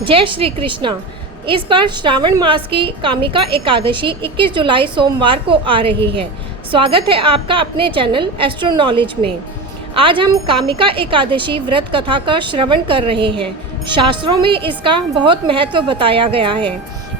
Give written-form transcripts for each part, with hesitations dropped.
जय श्री कृष्णा। इस बार श्रावण मास की कामिका एकादशी 21 जुलाई सोमवार को आ रही है। स्वागत है आपका अपने चैनल एस्ट्रो नॉलेज में। आज हम कामिका एकादशी व्रत कथा का श्रवण कर रहे हैं। शास्त्रों में इसका बहुत महत्व बताया गया है।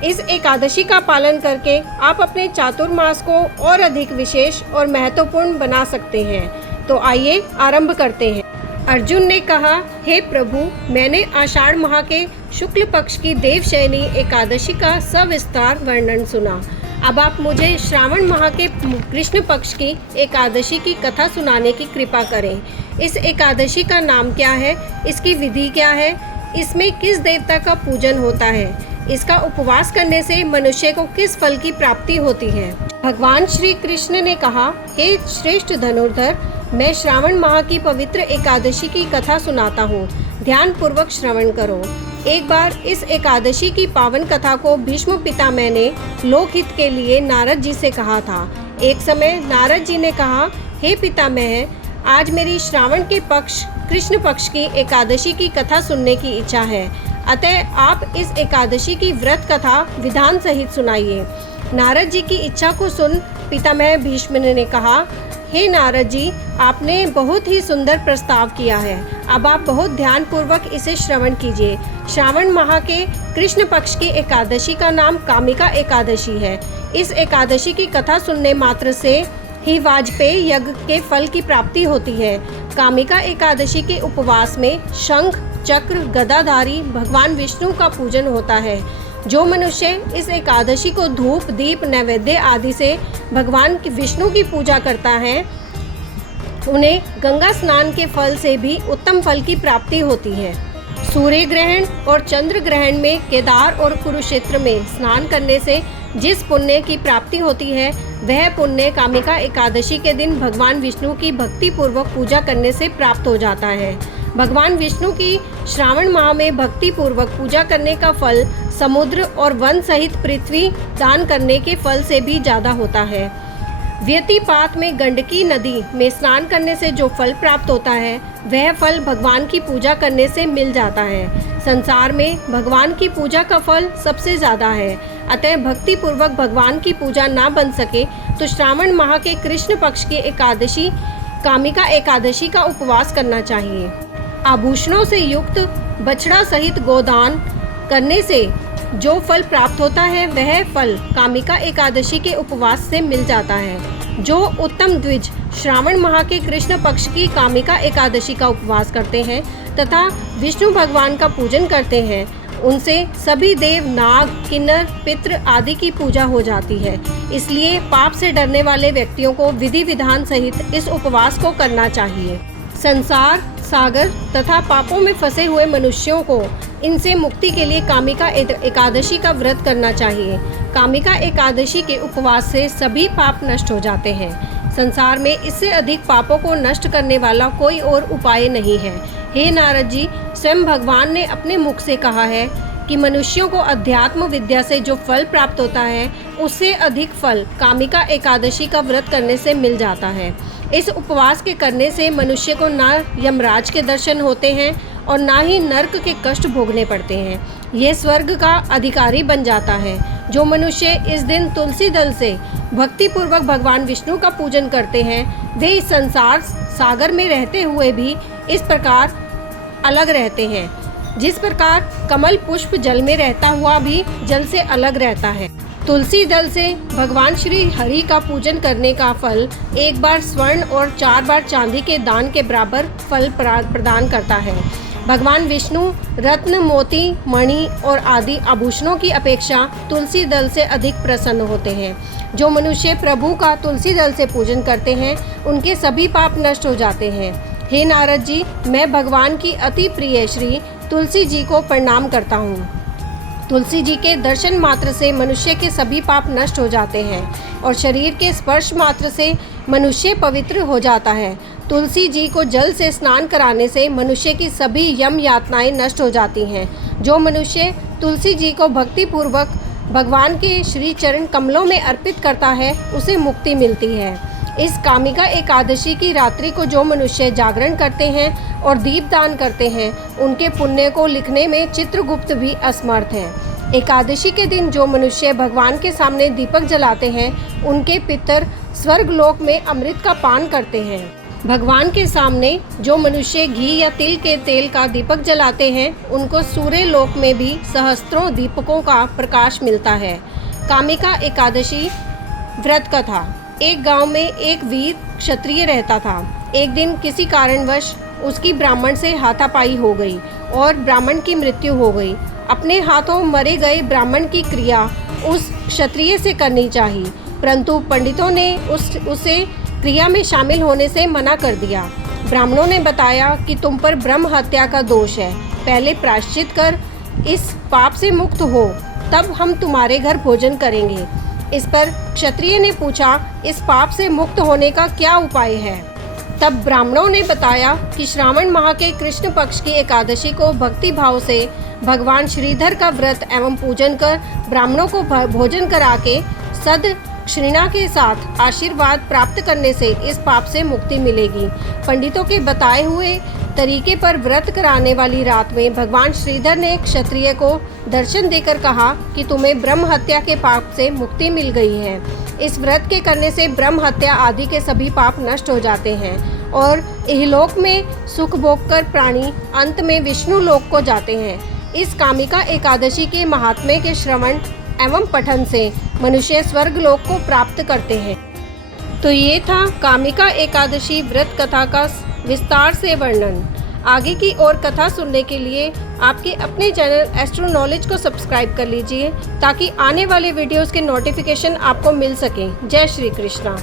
इस एकादशी का पालन करके आप अपने चातुर्मास को और अधिक विशेष और महत्वपूर्ण बना सकते हैं। तो आइए आरंभ करते हैं। अर्जुन ने कहा, हे प्रभु, मैंने आषाढ़ माह के शुक्ल पक्ष की देवशयनी एकादशी का सविस्तार वर्णन सुना। अब आप मुझे श्रावण माह के कृष्ण पक्ष की एकादशी की कथा सुनाने की कृपा करें। इस एकादशी का नाम क्या है, इसकी विधि क्या है, इसमें किस देवता का पूजन होता है, इसका उपवास करने से मनुष्य को किस फल की प्राप्ति होती है। भगवान श्री कृष्ण ने कहा, हे श्रेष्ठ धनुर्धर, मैं श्रावण माह की पवित्र एकादशी की कथा सुनाता हूँ। ध्यान पूर्वक श्रवण करो। एक बार इस एकादशी की पावन कथा को भीष्म पितामह ने लोकहित के लिए नारद जी से कहा था। एक समय नारद जी ने कहा, हे पितामह, आज मेरी श्रावण के पक्ष कृष्ण पक्ष की एकादशी की कथा सुनने की इच्छा है, अतः आप इस एकादशी की व्रत कथा विधान सहित सुनाइए। नारद जी की इच्छा को सुन पितामह भीष्म ने कहा, हे नारद जी, आपने बहुत ही सुंदर प्रस्ताव किया है। अब आप बहुत ध्यान पूर्वक इसे श्रवण कीजिए। श्रावण माह के कृष्ण पक्ष की एकादशी का नाम कामिका एकादशी है। इस एकादशी की कथा सुनने मात्र से ही वाजपेयी यज्ञ के फल की प्राप्ति होती है। कामिका एकादशी के उपवास में शंख, चक्र, गदाधारी भगवान विष्णु का पूजन होता है। जो मनुष्य इस एकादशी को धूप, दीप, नैवेद्य आदि से भगवान विष्णु की पूजा करता है, उन्हें गंगा स्नान के फल से भी उत्तम फल की प्राप्ति होती है। सूर्य ग्रहण और चंद्र ग्रहण में केदार और कुरुक्षेत्र में स्नान करने से जिस पुण्य की प्राप्ति होती है, वह पुण्य कामिका एकादशी के दिन भगवान विष्णु की भक्ति पूर्वक पूजा करने से प्राप्त हो जाता है। भगवान विष्णु की श्रावण माह में भक्ति पूर्वक पूजा करने का फल समुद्र और वन सहित पृथ्वी दान करने के फल से भी ज़्यादा होता है। व्यतिपात में गंडकी नदी में स्नान करने से जो फल प्राप्त होता है, वह फल भगवान की पूजा करने से मिल जाता है। संसार में भगवान की पूजा का फल सबसे ज़्यादा है, अतः भक्ति पूर्वक भगवान की पूजा ना बन सके तो श्रावण माह के कृष्ण पक्ष की एकादशी कामिका एकादशी का उपवास करना चाहिए। आभूषणों से युक्त बछड़ा सहित गोदान करने से जो फल प्राप्त होता है, वह फल कामिका एकादशी के उपवास से मिल जाता है। जो उत्तम द्विज श्रावण माह के कृष्ण पक्ष की कामिका एकादशी का उपवास करते हैं तथा विष्णु भगवान का पूजन करते हैं, उनसे सभी देव, नाग, किन्नर, पितृ आदि की पूजा हो जाती है। इसलिए पाप से डरने वाले व्यक्तियों को विधि विधान सहित इस उपवास को करना चाहिए। संसार सागर तथा पापों में फंसे हुए मनुष्यों को इनसे मुक्ति के लिए कामिका एकादशी का व्रत करना चाहिए। कामिका एकादशी के उपवास से सभी पाप नष्ट हो जाते हैं। संसार में इससे अधिक पापों को नष्ट करने वाला कोई और उपाय नहीं है। हे नारद जी, स्वयं भगवान ने अपने मुख से कहा है कि मनुष्यों को अध्यात्म विद्या से जो फल प्राप्त होता है, उससे अधिक फल कामिका एकादशी का व्रत करने से मिल जाता है। इस उपवास के करने से मनुष्य को ना यमराज के दर्शन होते हैं और ना ही नर्क के कष्ट भोगने पड़ते हैं। ये स्वर्ग का अधिकारी बन जाता है। जो मनुष्य इस दिन तुलसी दल से भक्ति पूर्वक भगवान विष्णु का पूजन करते हैं, वे इस संसार सागर में रहते हुए भी इस प्रकार अलग रहते हैं, जिस प्रकार कमल पुष्प जल में रहता हुआ भी जल से अलग रहता है। तुलसी दल से भगवान श्री हरि का पूजन करने का फल एक बार स्वर्ण और 4 बार चांदी के दान के बराबर फल प्रदान करता है। भगवान विष्णु रत्न, मोती, मणि और आदि आभूषणों की अपेक्षा तुलसी दल से अधिक प्रसन्न होते हैं। जो मनुष्य प्रभु का तुलसी दल से पूजन करते हैं, उनके सभी पाप नष्ट हो जाते हैं। हे नारद जी, मैं भगवान की अति प्रिय श्री तुलसी जी को प्रणाम करता हूँ। तुलसी जी के दर्शन मात्र से मनुष्य के सभी पाप नष्ट हो जाते हैं और शरीर के स्पर्श मात्र से मनुष्य पवित्र हो जाता है। तुलसी जी को जल से स्नान कराने से मनुष्य की सभी यम यातनाएं नष्ट हो जाती हैं। जो मनुष्य तुलसी जी को भक्ति पूर्वक भगवान के श्री चरण कमलों में अर्पित करता है, उसे मुक्ति मिलती है। इस कामिका एकादशी की रात्रि को जो मनुष्य जागरण करते हैं और दीपदान करते हैं, उनके पुण्य को लिखने में चित्रगुप्त भी असमर्थ है। एकादशी के दिन जो मनुष्य भगवान के सामने दीपक जलाते हैं, उनके पितर स्वर्गलोक में अमृत का पान करते हैं। भगवान के सामने जो मनुष्य घी या तिल के तेल का दीपक जलाते हैं, उनको सूर्य लोक में भी सहस्त्रों दीपकों का प्रकाश मिलता है। कामिका एकादशी व्रत कथा। एक गांव में एक वीर क्षत्रिय रहता था। एक दिन किसी कारणवश उसकी ब्राह्मण से हाथापाई हो गई और ब्राह्मण की मृत्यु हो गई। अपने हाथों मरे गए ब्राह्मण की क्रिया उस क्षत्रिय से करनी चाहिए, परंतु पंडितों ने उसे क्रिया में शामिल होने से मना कर दिया। ब्राह्मणों ने बताया कि तुम पर ब्रह्म हत्या का दोष है, पहले प्रायश्चित कर इस पाप से मुक्त हो, तब हम तुम्हारे घर भोजन करेंगे। इस पर क्षत्रिय ने पूछा, इस पाप से मुक्त होने का क्या उपाय है? तब ब्राह्मणों ने बताया कि श्रावण माह के कृष्ण पक्ष की एकादशी को भक्ति भाव से भगवान श्रीधर का व्रत एवं पूजन कर ब्राह्मणों को भोजन करा के सद क्षृणा के साथ आशीर्वाद प्राप्त करने से इस पाप से मुक्ति मिलेगी। पंडितों के बताए हुए तरीके पर व्रत कराने वाली रात में भगवान श्रीधर ने क्षत्रिय को दर्शन देकर कहा कि तुम्हें ब्रह्म हत्या के पाप से मुक्ति मिल गई है। इस व्रत के करने से ब्रह्म हत्या आदि के सभी पाप नष्ट हो जाते हैं और इहलोक में सुख भोग कर प्राणी अंत में विष्णु लोक को जाते हैं। इस कामिका एकादशी के महात्म्य के श्रवण एवं पठन से मनुष्य स्वर्ग लोक को प्राप्त करते हैं। तो ये था कामिका एकादशी व्रत कथा का विस्तार से वर्णन। आगे की और कथा सुनने के लिए आपके अपने चैनल एस्ट्रो नॉलेज को सब्सक्राइब कर लीजिए, ताकि आने वाले वीडियोस के नोटिफिकेशन आपको मिल सकें। जय श्री कृष्णा।